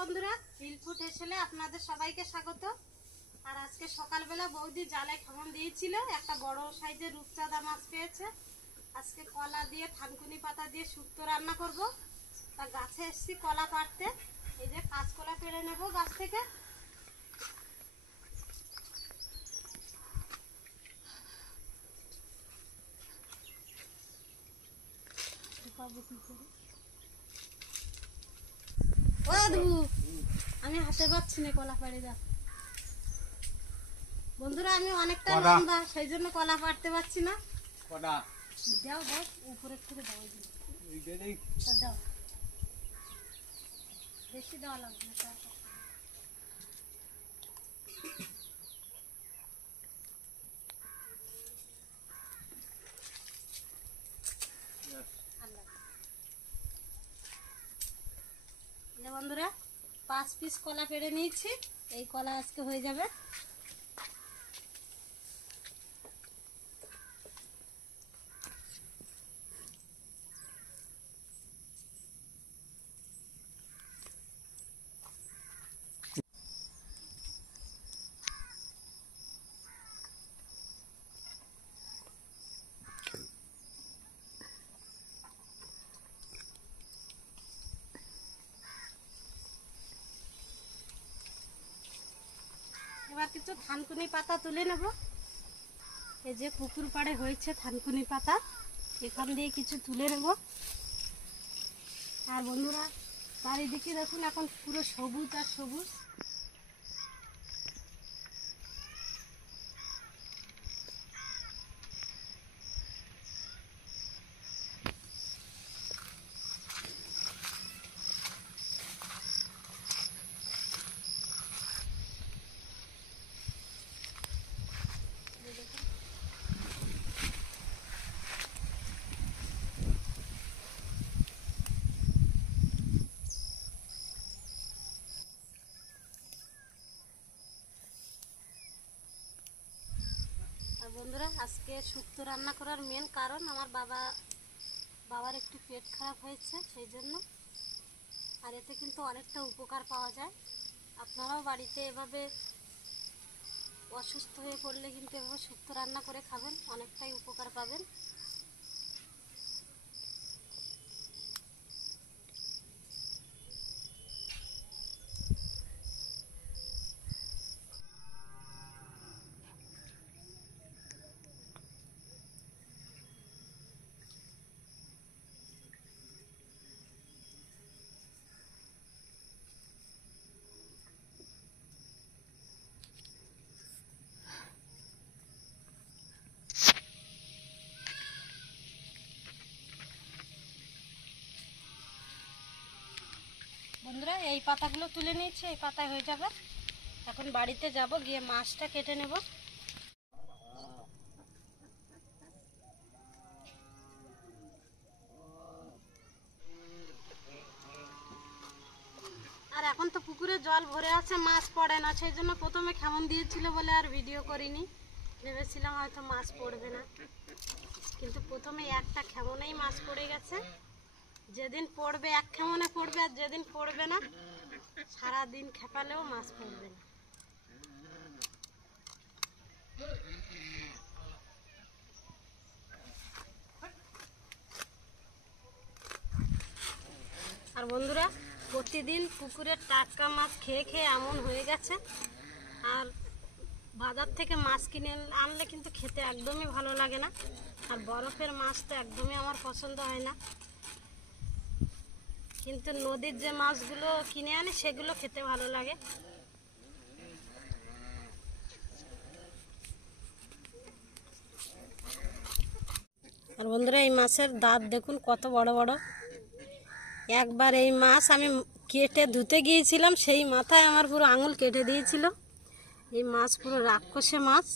বন্ধুরা, হিলফুড হেসেলে আপনাদের সবাইকে স্বাগত। আর আজকে সকালবেলা বৌদি জালে খামন দিয়েছিল, একটা বড় সাইজের রূপচাঁদা মাছ পেয়েছে। আজকে কলা দিয়ে থানকুনি পাতা দিয়ে শুক্তো রান্না করব। তা গাছে এসেছি কলা পাড়তে। এই যে কাঁচকলা পেড়ে নেব গাছ থেকে। আমি হাতে পাচ্ছি না, কলা পাড়ে যা বন্ধুরা। আমি অনেকটা লম্বা, সেই জন্য কলা পাড়তে পারছি না। দাও দাও, উপরের থেকে দাও, দাও, বেশি দেওয়া লাগবে না। বন্ধুরা 5 পিস কলা পেড়ে নিয়েছি, এই কলা আজকে হয়ে যাবে। এবার কিছু থানকুনি পাতা তুলে নেব। এই যে পুকুর পাড়ে হয়েছে থানকুনি পাতা, এখান দিয়ে কিছু তুলে নেব। আর বন্ধুরা চারিদিকে দেখুন, এখন পুরো সবুজ আর সবুজ। বন্ধুরা আজকে শুক্তো রান্না করার মেন কারণ আমার বাবার একটু পেট খারাপ হয়েছে, সেই জন্য। আর এতে কিন্তু অনেকটা উপকার পাওয়া যায়। আপনারাও বাড়িতে এভাবে অসুস্থ হয়ে পড়লে কিন্তু এভাবে শুক্তো রান্না করে খাবেন, অনেকটাই উপকার পাবেন। বন্ধুরা এই পাতাগুলো তুলে নিয়েছি, এই পাতায় হয়ে যাবে। এখন বাড়িতে যাব, গিয়ে মাছটা কেটে নেব। আর এখন তো পুকুরে জল ভরে আছে, মাছ পড়ে না, সেই জন্য প্রথমে খেমন দিয়েছিল বলে আর ভিডিও করিনি। ভেবেছিলাম হয়তো মাছ পড়বে না, কিন্তু প্রথমে একটা খেমনেই মাছ পড়ে গেছে। যেদিন পড়বে এক খেমনে পড়বে, আর যেদিন পড়বে না সারাদিন খেপালেও মাছ পড়বে না। আর বন্ধুরা প্রতিদিন পুকুরের টাটকা মাছ খেয়ে খেয়ে এমন হয়ে গেছে। আর বাজার থেকে মাছ কিনে আনলে কিন্তু খেতে একদমই ভালো লাগে না। আর বরফের মাছ তো একদমই আমার পছন্দ হয় না, কিন্তু নদীর যে মাছগুলো কিনে আনে সেগুলো খেতে ভালো লাগে। আর বন্ধুরা এই মাছের দাঁত দেখুন কত বড় বড়। একবার এই মাছ আমি কেটে ধুতে গিয়েছিলাম, সেই মাথায় আমার পুরো আঙুল কেটে দিয়েছিল। এই মাছ পুরো রাক্ষসে মাছ।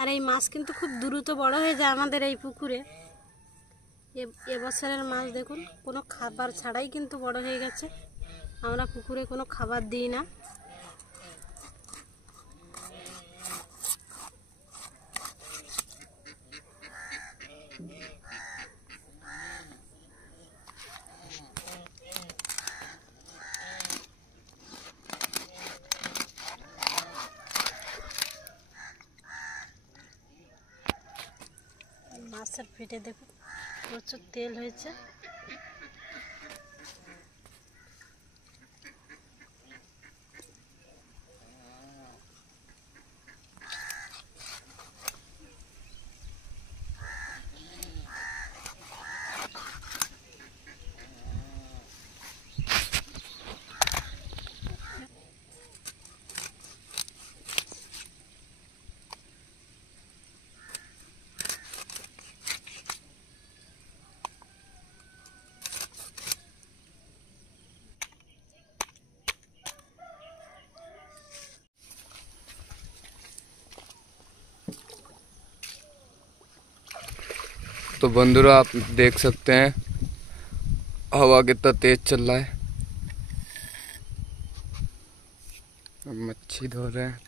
আর এই মাছ কিন্তু খুব দ্রুত বড় হয়ে যায় আমাদের এই পুকুরে। এবছরের মাছ দেখুন কোনো খাবার ছাড়াই কিন্তু বড় হয়ে গেছে। আমরা পুকুরে কোনো খাবার দিই না। মাছের পেটে দেখুন প্রচুর তেল হয়েছে। तो बंधुरा आप देख सकते हैं हवा कितना तेज चल रहा है। मच्छी धो रहे हैं।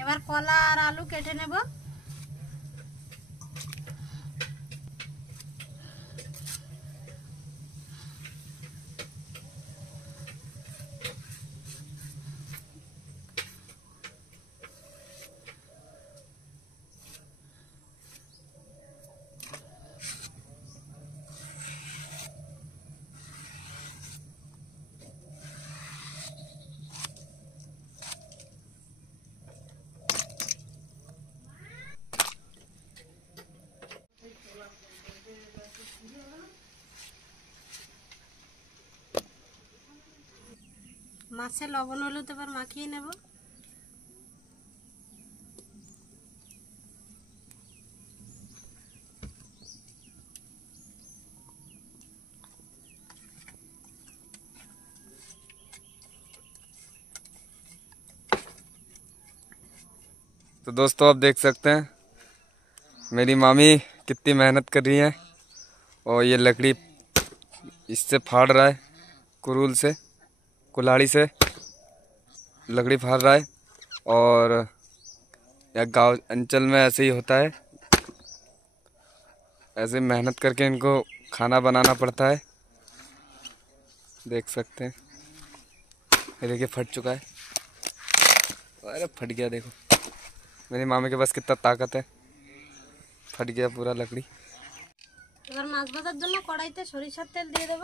এবার কলা আর আলু কেটে নেব। মাছে লবণ হলুদ এবার মাখিয়ে নেব। तो दोस्तों आप देख सकते हैं मेरी मामी कितनी मेहनत कर रही है और ये लकड़ी इससे फाड़ रहा है, कुरूल से, कुल्हाड़ी से लकड़ी फाड़ रहा है। और या गांव अंचल में ऐसे ही होता है, ऐसे मेहनत करके इनको खाना बनाना पड़ता है। देख सकते हैं ये देखिए फट चुका है। अरे फट गया, देखो मेरी मामी के पास कितना ताकत है, फट गया पूरा लकड़ी। এবার মাছ ভাজার জন্য কড়াইতে সরিষার তেল দিয়ে দেব।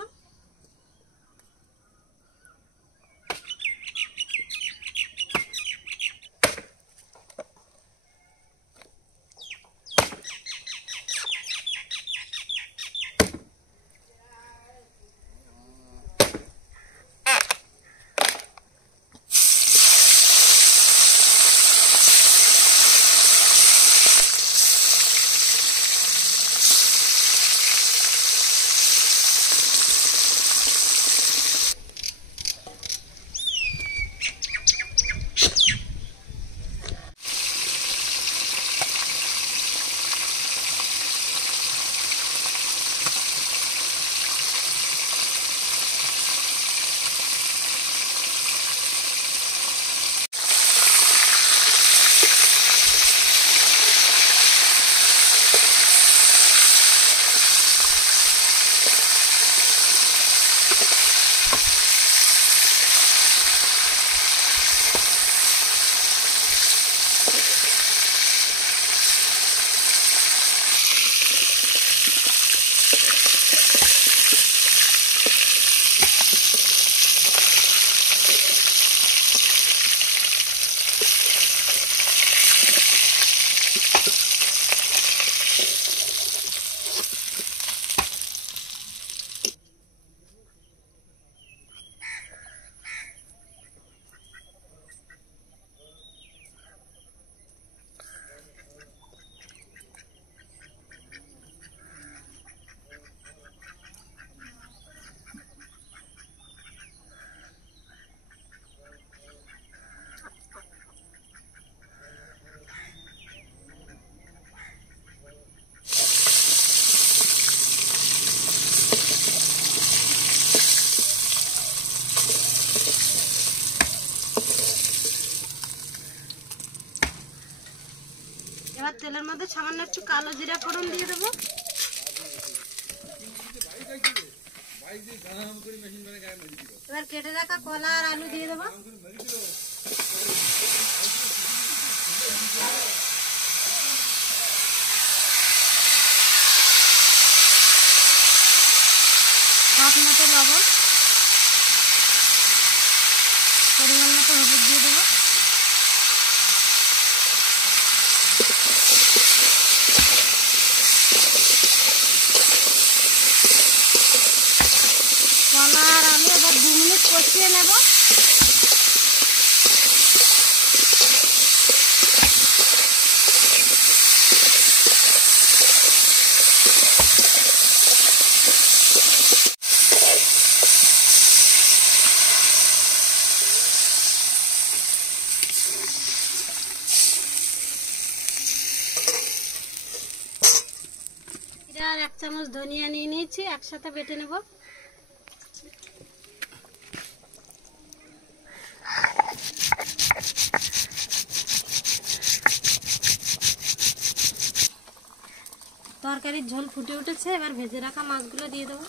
এবার তেলের মধ্যে সামান্য একটু কালো জিরা ফোড়ন দিয়ে দেবো। এবার কেটে রাখা কলা আর আলু দিয়ে দেবো। হাফ মতো লবণ, পরিমাণ মতো হলুদ দিয়ে দেবো। কলা আর আলু এবার 2 মিনিট কষিয়ে নেব। আর 1 চামচ ধনিয়া নিয়ে নিয়েছি, একসাথে বেটে নেব। তরকারির ঝোল ফুটে উঠেছে, এবার ভেজে রাখা মাছগুলো দিয়ে দেবো।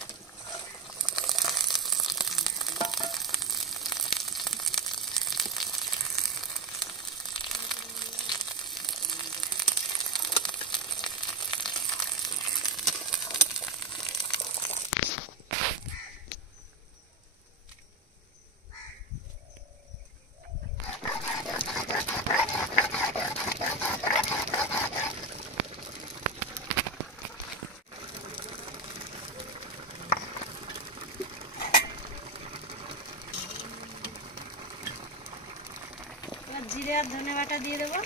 জিরে আর ধনে বাটা দিয়ে দেবো।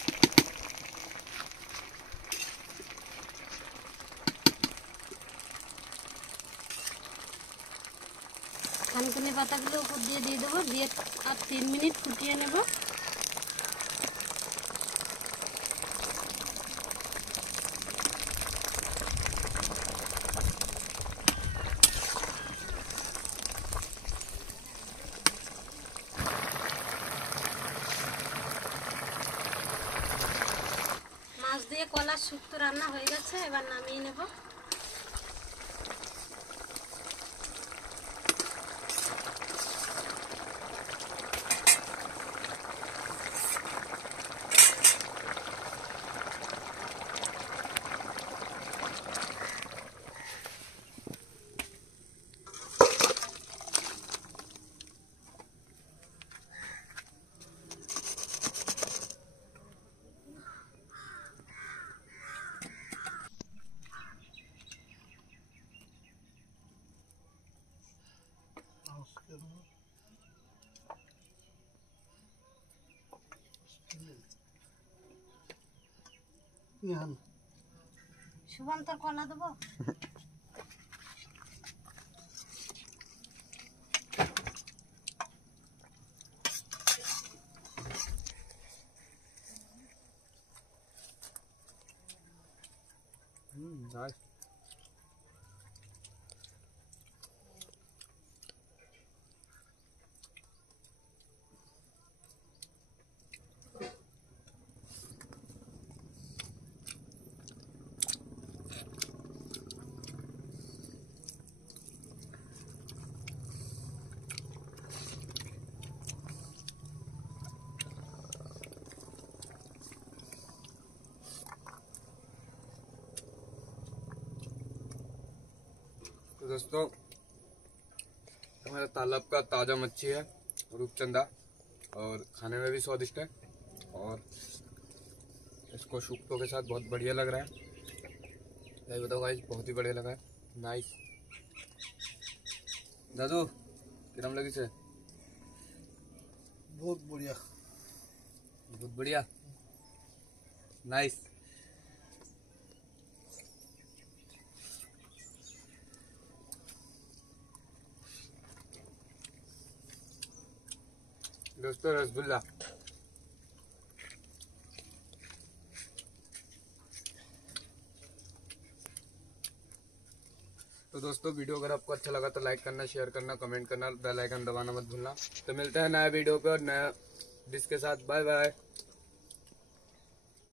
থানকুনি পাতাগুলো উপর দিয়ে দেবো, দিয়ে আর 3 মিনিট ফুটিয়ে নেব। মাছ দিয়ে কলার শুক্তো রান্না হয়ে গেছে, এবার নামিয়ে নেব। শুভম তোর কলা দেবো। nice. तो दोस्तों हमारे तालाब का ताज़ा मच्छी है रूपचंदा, और खाने में भी स्वादिष्ट है, और इसको शुक्तों के साथ बहुत बढ़िया लग रहा है। भाई बताओ गाइस, बहुत ही बढ़िया लगा है। नाइस दादू, किरम लगी से? बहुत बढ़िया, बहुत बढ़िया, नाइस। दोस्तों रसगुल्ला। तो दोस्तों वीडियो अगर आपको अच्छा लगा तो लाइक करना, शेयर करना, कमेंट करना, बेल आइकन दबाना मत भूलना। तो मिलते हैं नया वीडियो पे और नया डिश के साथ। Bye bye.